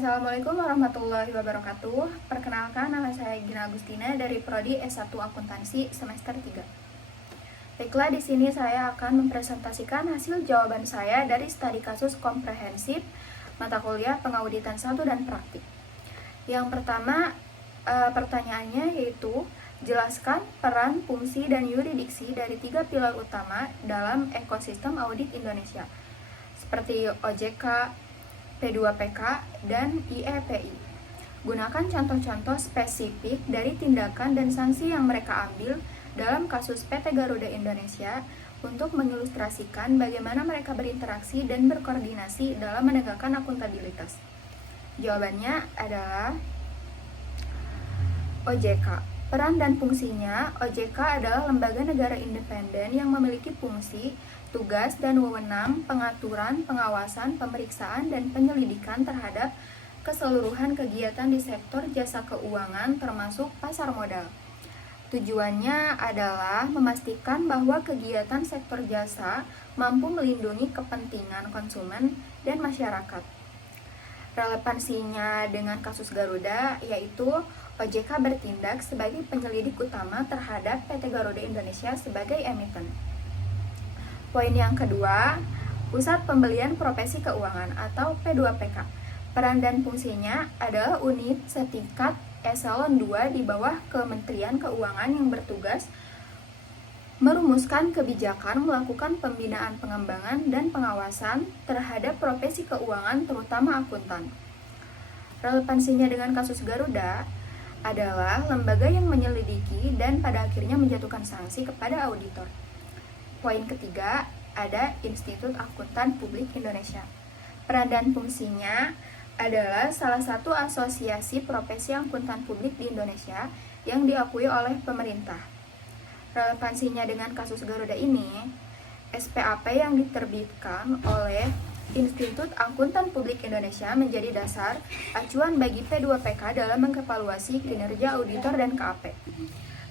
Assalamualaikum warahmatullahi wabarakatuh. Perkenalkan, nama saya Gina Agustina dari Prodi S1 Akuntansi semester 3. Baiklah, di sini saya akan mempresentasikan hasil jawaban saya dari studi kasus komprehensif mata kuliah pengauditan 1 dan praktik. Yang pertama, pertanyaannya yaitu jelaskan peran, fungsi, dan yurisdiksi dari 3 pilar utama dalam ekosistem audit Indonesia, seperti OJK, P2PK, dan IEPI. Gunakan contoh-contoh spesifik dari tindakan dan sanksi yang mereka ambil dalam kasus PT Garuda Indonesia untuk mengilustrasikan bagaimana mereka berinteraksi dan berkoordinasi dalam menegakkan akuntabilitas. Jawabannya adalah OJK. Peran dan fungsinya, OJK adalah lembaga negara independen yang memiliki fungsi, tugas, dan wewenang pengaturan, pengawasan, pemeriksaan, dan penyelidikan terhadap keseluruhan kegiatan di sektor jasa keuangan termasuk pasar modal. Tujuannya adalah memastikan bahwa kegiatan sektor jasa mampu melindungi kepentingan konsumen dan masyarakat. Relevansinya dengan kasus Garuda yaitu OJK bertindak sebagai penyelidik utama terhadap PT Garuda Indonesia sebagai emiten. Poin yang kedua, Pusat Pembelian Profesi Keuangan atau P2PK. Peran dan fungsinya adalah unit setingkat eselon 2 di bawah Kementerian Keuangan yang bertugas merumuskan kebijakan, melakukan pembinaan pengembangan dan pengawasan terhadap profesi keuangan terutama akuntan. Relevansinya dengan kasus Garuda adalah lembaga yang menyelidiki dan pada akhirnya menjatuhkan sanksi kepada auditor. Poin ketiga, ada Institut Akuntan Publik Indonesia. Peran dan fungsinya adalah salah satu asosiasi profesi akuntan publik di Indonesia yang diakui oleh pemerintah. Relevansinya dengan kasus Garuda ini, SPAP yang diterbitkan oleh Institut Akuntan Publik Indonesia menjadi dasar acuan bagi P2PK dalam mengevaluasi kinerja auditor dan KAP.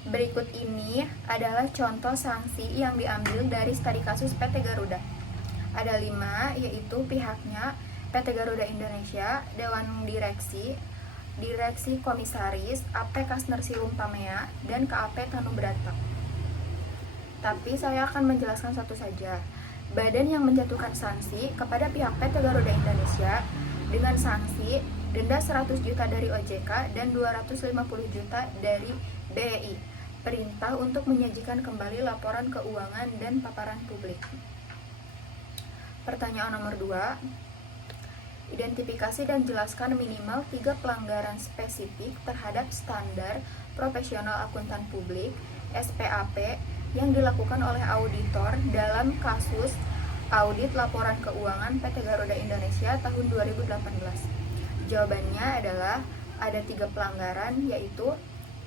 Berikut ini adalah contoh sanksi yang diambil dari studi kasus PT Garuda. Ada 5, yaitu pihaknya PT Garuda Indonesia, Dewan Direksi, Direksi Komisaris, AP Kasner Silum Pamea, dan KAP Tanu Brata. Tapi saya akan menjelaskan satu saja. Badan yang menjatuhkan sanksi kepada pihak PT Garuda Indonesia dengan sanksi denda 100 juta dari OJK dan 250 juta dari BEI. Perintah untuk menyajikan kembali laporan keuangan dan paparan publik. Pertanyaan nomor 2. Identifikasi dan jelaskan minimal 3 pelanggaran spesifik terhadap standar profesional akuntan publik SPAP yang dilakukan oleh auditor dalam kasus audit laporan keuangan PT Garuda Indonesia tahun 2018. Jawabannya adalah ada 3 pelanggaran, yaitu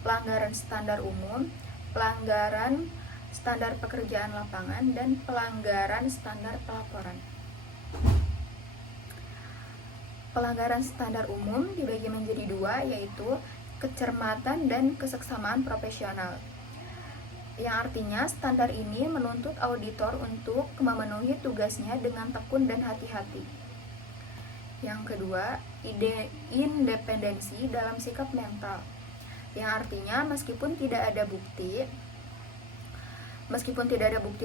pelanggaran standar umum, pelanggaran standar pekerjaan lapangan, dan pelanggaran standar pelaporan. Pelanggaran standar umum dibagi menjadi 2, yaitu kecermatan dan keseksamaan profesional. Yang artinya standar ini menuntut auditor untuk memenuhi tugasnya dengan tekun dan hati-hati. Yang kedua, independensi dalam sikap mental. Yang artinya meskipun tidak ada bukti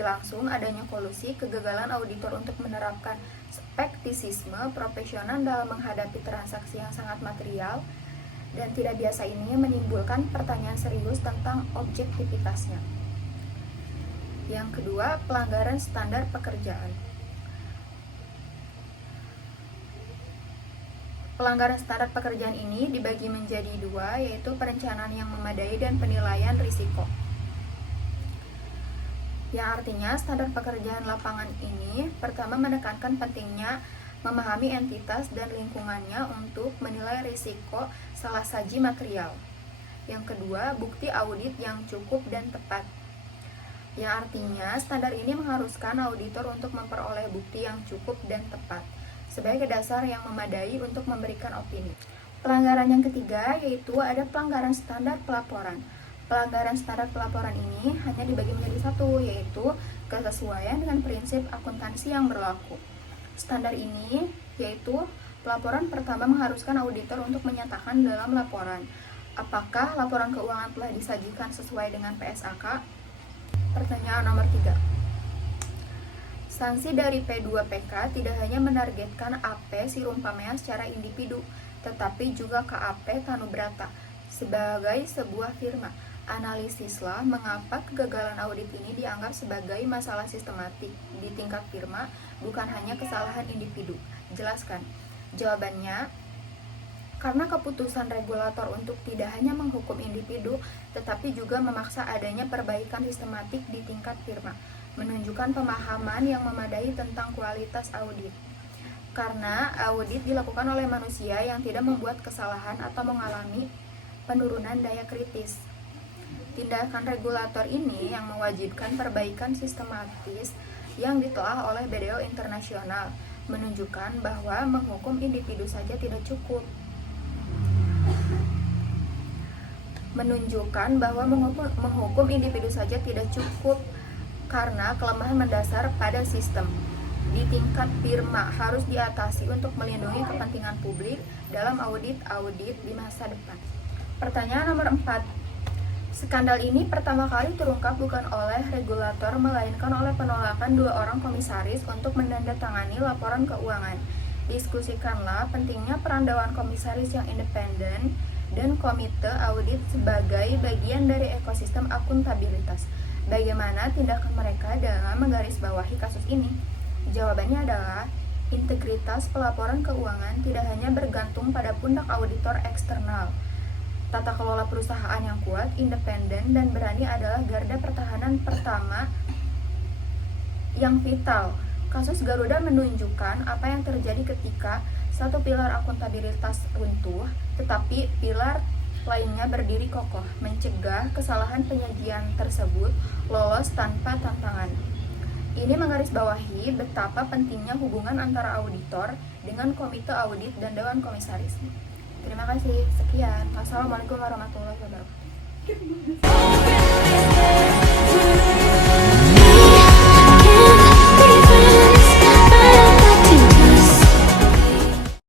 langsung adanya kolusi, kegagalan auditor untuk menerapkan skeptisisme profesional dalam menghadapi transaksi yang sangat material dan tidak biasa ini menimbulkan pertanyaan serius tentang objektivitasnya. Yang kedua, pelanggaran standar pekerjaan. Pelanggaran standar pekerjaan ini dibagi menjadi 2, yaitu perencanaan yang memadai dan penilaian risiko. Yang artinya standar pekerjaan lapangan ini pertama menekankan pentingnya memahami entitas dan lingkungannya untuk menilai risiko salah saji material. Yang kedua, bukti audit yang cukup dan tepat. Yang artinya standar ini mengharuskan auditor untuk memperoleh bukti yang cukup dan tepat sebagai dasar yang memadai untuk memberikan opini. Pelanggaran yang ketiga yaitu ada pelanggaran standar pelaporan. Pelanggaran standar pelaporan ini hanya dibagi menjadi 1, yaitu kesesuaian dengan prinsip akuntansi yang berlaku. Standar ini yaitu Pelaporan pertama mengharuskan auditor untuk menyatakan dalam laporan apakah laporan keuangan telah disajikan sesuai dengan PSAK. Pertanyaan nomor 3. Sanksi dari P2PK tidak hanya menargetkan AP Sirumpamea secara individu, tetapi juga KAP Tanubrata sebagai sebuah firma. Analisislah mengapa kegagalan audit ini dianggap sebagai masalah sistematik di tingkat firma, bukan hanya kesalahan individu. Jelaskan. Jawabannya, karena keputusan regulator untuk tidak hanya menghukum individu, tetapi juga memaksa adanya perbaikan sistematik di tingkat firma, menunjukkan pemahaman yang memadai tentang kualitas audit. Karena audit dilakukan oleh manusia yang tidak membuat kesalahan atau mengalami penurunan daya kritis. Tindakan regulator ini yang mewajibkan perbaikan sistematis yang ditelah oleh BDO Internasional menunjukkan bahwa menghukum individu saja tidak cukup. Menghukum individu saja tidak cukup karena kelemahan mendasar pada sistem di tingkat firma harus diatasi untuk melindungi kepentingan publik dalam audit di masa depan. Pertanyaan nomor 4. Skandal ini pertama kali terungkap bukan oleh regulator, melainkan oleh penolakan 2 orang komisaris untuk menandatangani laporan keuangan. Diskusikanlah pentingnya peran Dewan Komisaris yang independen dan Komite Audit sebagai bagian dari ekosistem akuntabilitas. Bagaimana tindakan mereka dalam menggarisbawahi kasus ini? Jawabannya adalah integritas pelaporan keuangan tidak hanya bergantung pada pundak auditor eksternal. Tata kelola perusahaan yang kuat, independen, dan berani adalah garda pertahanan pertama yang vital. Kasus Garuda menunjukkan apa yang terjadi ketika satu pilar akuntabilitas runtuh, tetapi pilar lainnya berdiri kokoh, mencegah kesalahan penyajian tersebut lolos tanpa tantangan. Ini menggarisbawahi betapa pentingnya hubungan antara auditor dengan komite audit dan dewan komisaris. Terima kasih. Sekian. Wassalamualaikum warahmatullahi wabarakatuh.